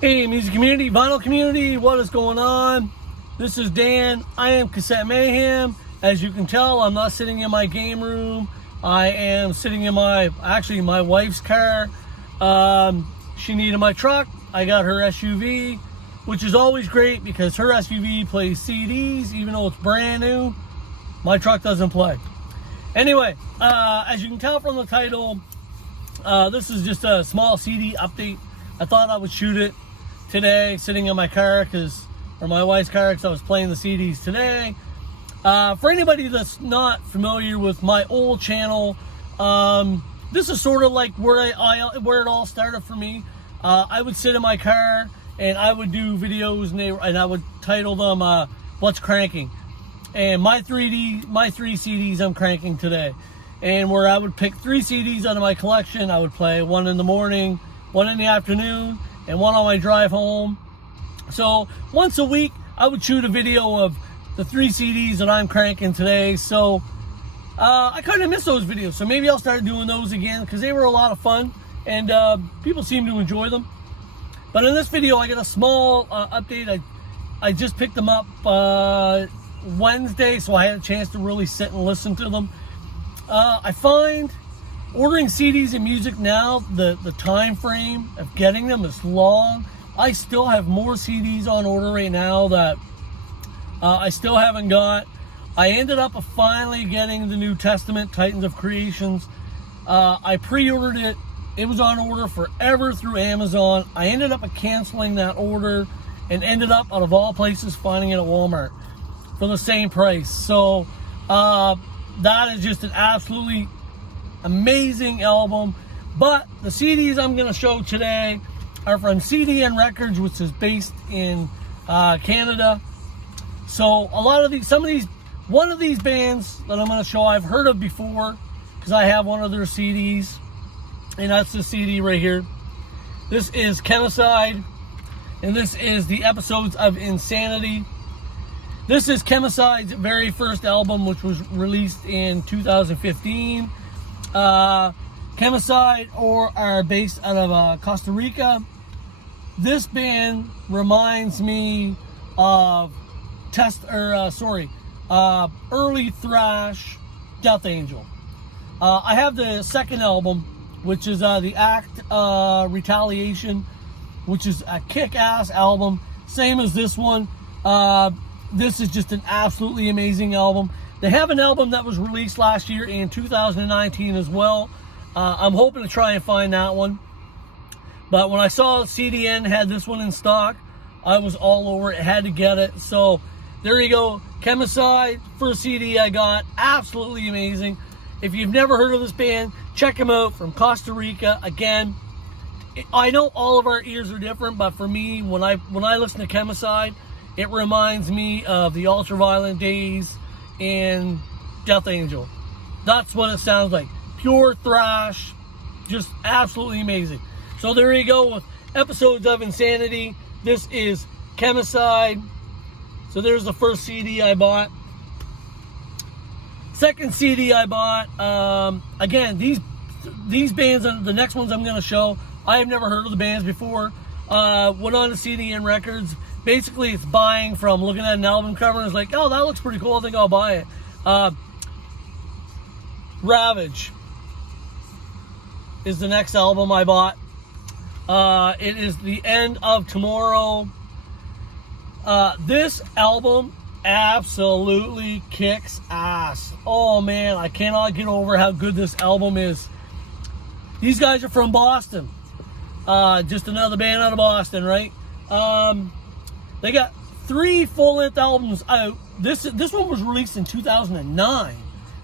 Hey, music community, vinyl community, what is going on? This is Dan. I am Cassette Mayhem. As you can tell, I'm not sitting in my game room. I am sitting in my wife's car. She needed my truck. I got her SUV, which is always great because her SUV plays CDs, even though it's brand new. My truck doesn't play. Anyway, as you can tell from the title, this is just a small CD update. I thought I would shoot it today, sitting in my car, or my wife's car, because I was playing the CDs today. For anybody that's not familiar with my old channel, this is sort of like where it all started for me. I would sit in my car and I would do videos, and I would title them "What's Cranking," and my three CDs I'm cranking today, and where I would pick 3 CDs out of my collection. I would play one in the morning, one in the afternoon, and one on my drive home. So once a week I would shoot a video of the 3 CDs that I'm cranking today. So I kind of miss those videos, so maybe I'll start doing those again because they were a lot of fun and people seem to enjoy them. But in this video I got a small update. I just picked them up Wednesday, so I had a chance to really sit and listen to them. I find ordering CDs and music now, the time frame of getting them is long. I still have more CDs on order right now that I still haven't got. I ended up finally getting the New Testament, Titans of Creations. I pre-ordered it. It was on order forever through Amazon. I ended up canceling that order and ended up, out of all places, finding it at Walmart for the same price. So that is just an absolutely amazing album. But the CDs I'm going to show today are from CDN Records, which is based in Canada. So one of these bands that I'm going to show I've heard of before because I have one of their CDs, and that's the CD right here. This is Kemacite, and this is the Episodes of Insanity. This is Kemacite's very first album, which was released in 2015. Kemacite are based out of Costa Rica. This band reminds me of early thrash Death Angel. I have the second album, which is the Act Retaliation, which is a kick-ass album, same as this one. This is just an absolutely amazing album. They have an album that was released last year in 2019 as well. I'm hoping to try and find that one. But when I saw CDN had this one in stock, I was all over it. Had to get it. So there you go. Kemacite, first CD I got. Absolutely amazing. If you've never heard of this band, check them out, from Costa Rica. Again, I know all of our ears are different, but for me, when I listen to Kemacite, it reminds me of the Ultraviolent days and Death Angel. That's what it sounds like. Pure thrash, just absolutely amazing. So there you go with Episodes of Insanity. This is Chemicide. So there's the first CD I bought. Second CD I bought. Again, these bands, the next ones I'm going to show, I have never heard of the bands before. Went on to CDN Records. Basically, it's buying from looking at an album cover and it's like, oh, that looks pretty cool. I think I'll buy it. Ravage is the next album I bought. It is The End of Tomorrow. This album absolutely kicks ass. Oh man, I cannot get over how good this album is. These guys are from Boston. Just another band out of Boston, right? They got 3 full-length albums out. This one was released in 2009.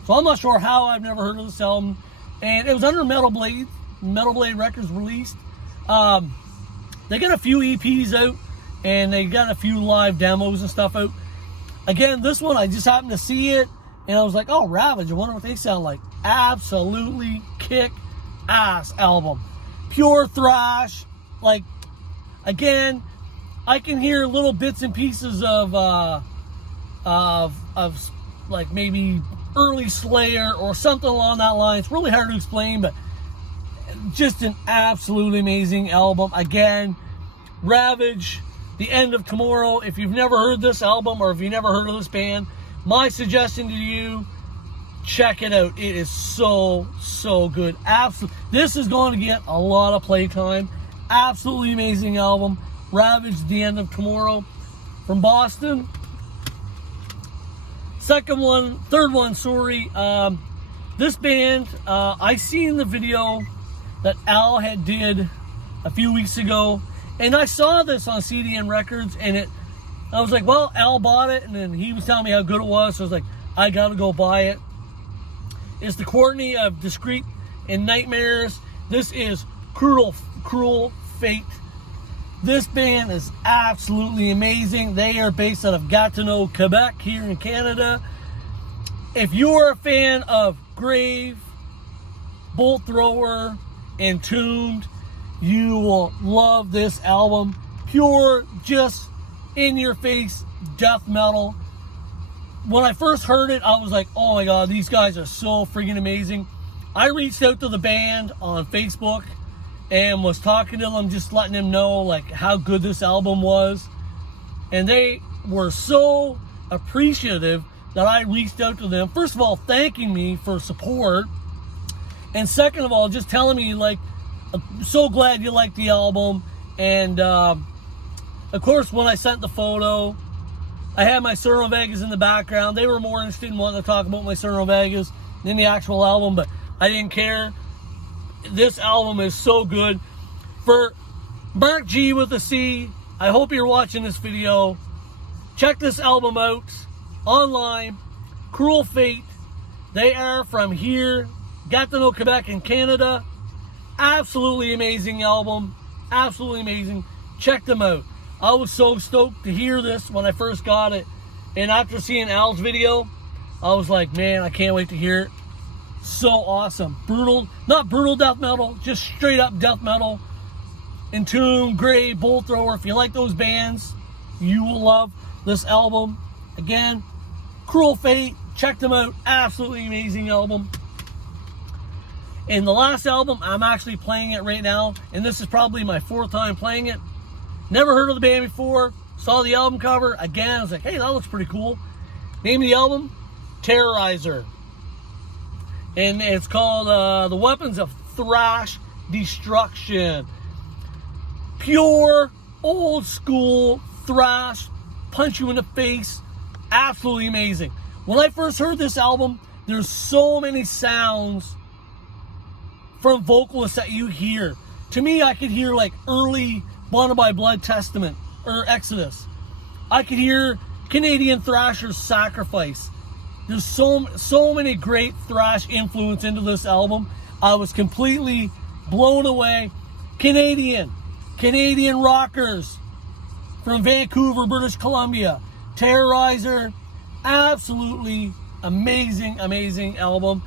So I'm not sure how I've never heard of this album. And it was under Metal Blade Records released. They got a few EPs out, and they got a few live demos and stuff out. Again, this one, I just happened to see it, and I was like, oh, Ravage, I wonder what they sound like. Absolutely kick-ass album. Pure thrash. Like, again, I can hear little bits and pieces of like maybe early Slayer or something along that line. It's really hard to explain, but just an absolutely amazing album. Again, Ravage, The End of Tomorrow. If you've never heard this album or if you've never heard of this band, my suggestion to you, check it out. It is so good. Absolutely, this is going to get a lot of playtime. Absolutely amazing album. Ravage, The End of Tomorrow from Boston. Third one, sorry. This band, I seen the video that Al had did a few weeks ago, and I saw this on CDN Records, and I was like, well, Al bought it, and then he was telling me how good it was, so I was like, I gotta go buy it. It's the Courtney of Discreet and Nightmares. This is Cruel Fate. This band is absolutely amazing. They are based out of Gatineau, Quebec, here in Canada. If you're a fan of Grave, Bolt Thrower, Entombed, you will love this album. Pure, just in-your-face death metal. When I first heard it, I was like, oh my god, these guys are so freaking amazing. I reached out to the band on Facebook and was talking to them, just letting them know like how good this album was. And they were so appreciative that I reached out to them. First of all, thanking me for support. And second of all, just telling me like, I'm so glad you liked the album. And of course, when I sent the photo, I had my Cerno Vegas in the background. They were more interested in wanting to talk about my Cerno Vegas than the actual album, but I didn't care. This album is so good. For Mark G with a C, I hope you're watching this video. Check this album out online. Cruel Fate. They are from here, Gatineau, Quebec in Canada. Absolutely amazing album. Absolutely amazing. Check them out. I was so stoked to hear this when I first got it. And after seeing Al's video, I was like, man, I can't wait to hear it. So awesome. Brutal, not brutal death metal, just straight up death metal. Entombed, Grave, Bolt Thrower. If you like those bands, you will love this album. Again, Cruel Fate. Check them out. Absolutely amazing album. And the last album, I'm actually playing it right now. And this is probably my 4th time playing it. Never heard of the band before. Saw the album cover. Again, I was like, hey, that looks pretty cool. Name of the album, Terrorizer. And it's called The Weapons of Thrash Destruction. Pure, old school thrash. Punch you in the face. Absolutely amazing. When I first heard this album, there's so many sounds from vocalists that you hear. To me, I could hear like early Bonded by Blood Testament or Exodus. I could hear Canadian thrashers Sacrifice. There's so many great thrash influence into this album. I was completely blown away. Canadian rockers from Vancouver, British Columbia. Terrorizer. Absolutely amazing album.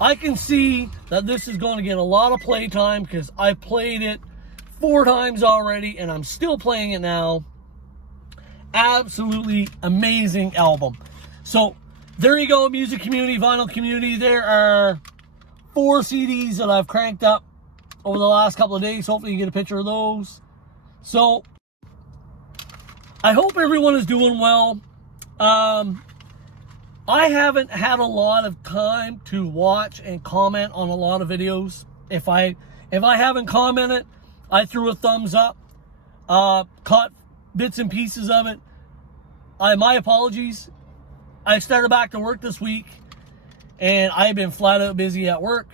I can see that this is going to get a lot of playtime because I played it 4 times already and I'm still playing it now. Absolutely amazing album. So there you go, music community, vinyl community. There are 4 CDs that I've cranked up over the last couple of days. Hopefully you get a picture of those. So I hope everyone is doing well. I haven't had a lot of time to watch and comment on a lot of videos. If I haven't commented, I threw a thumbs up, caught bits and pieces of it. My apologies. I started back to work this week, and I've been flat out busy at work.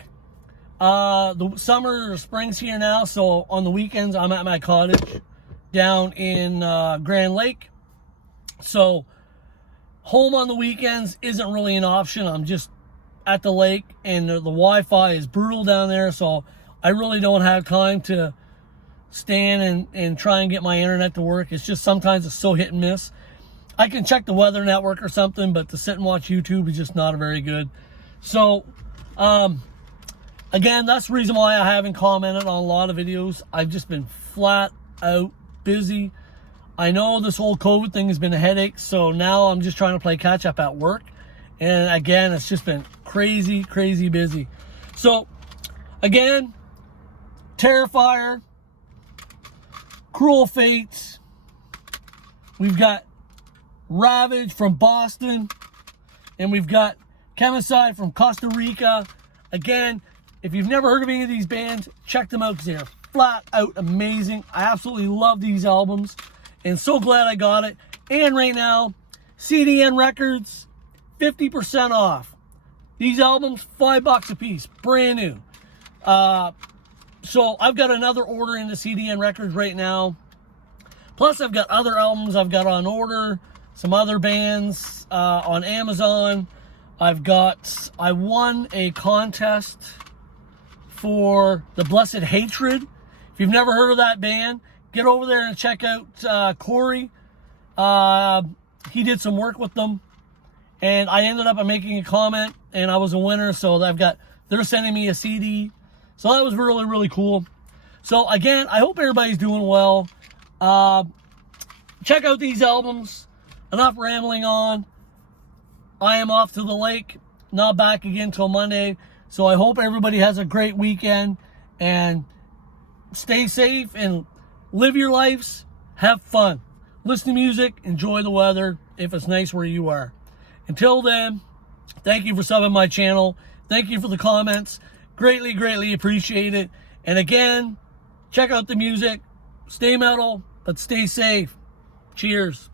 The summer or spring's here now, so on the weekends I'm at my cottage down in Grand Lake. So home on the weekends isn't really an option. I'm just at the lake, and the Wi-Fi is brutal down there, so I really don't have time to stand and try and get my internet to work. It's just sometimes it's so hit and miss. I can check the weather network or something, but to sit and watch YouTube is just not very good. So, again, that's the reason why I haven't commented on a lot of videos. I've just been flat out busy. I know this whole COVID thing has been a headache, so now I'm just trying to play catch up at work. And again, it's just been crazy busy. So, again, Terrifier, Cruel Fates. We've got Ravage from Boston. And we've got Kemacite from Costa Rica. Again, if you've never heard of any of these bands, check them out because they're flat out amazing. I absolutely love these albums and so glad I got it. And right now, CDN Records, 50% off. These albums, $5 a piece, brand new. So I've got another order in the CDN Records right now. Plus I've got other albums I've got on order, some other bands on Amazon. I won a contest for the Blessed Hatred. If you've never heard of that band, get over there and check out Corey. He did some work with them, and I ended up making a comment, and I was a winner. So they're sending me a CD. So that was really, really cool. So again, I hope everybody's doing well. Check out these albums. Enough rambling on. I am off to the lake, not back again till Monday. So I hope everybody has a great weekend and stay safe and live your lives. Have fun. Listen to music. Enjoy the weather if it's nice where you are. Until then, thank you for subbing my channel. Thank you for the comments. Greatly, greatly appreciate it. And again, check out the music. Stay metal, but stay safe. Cheers.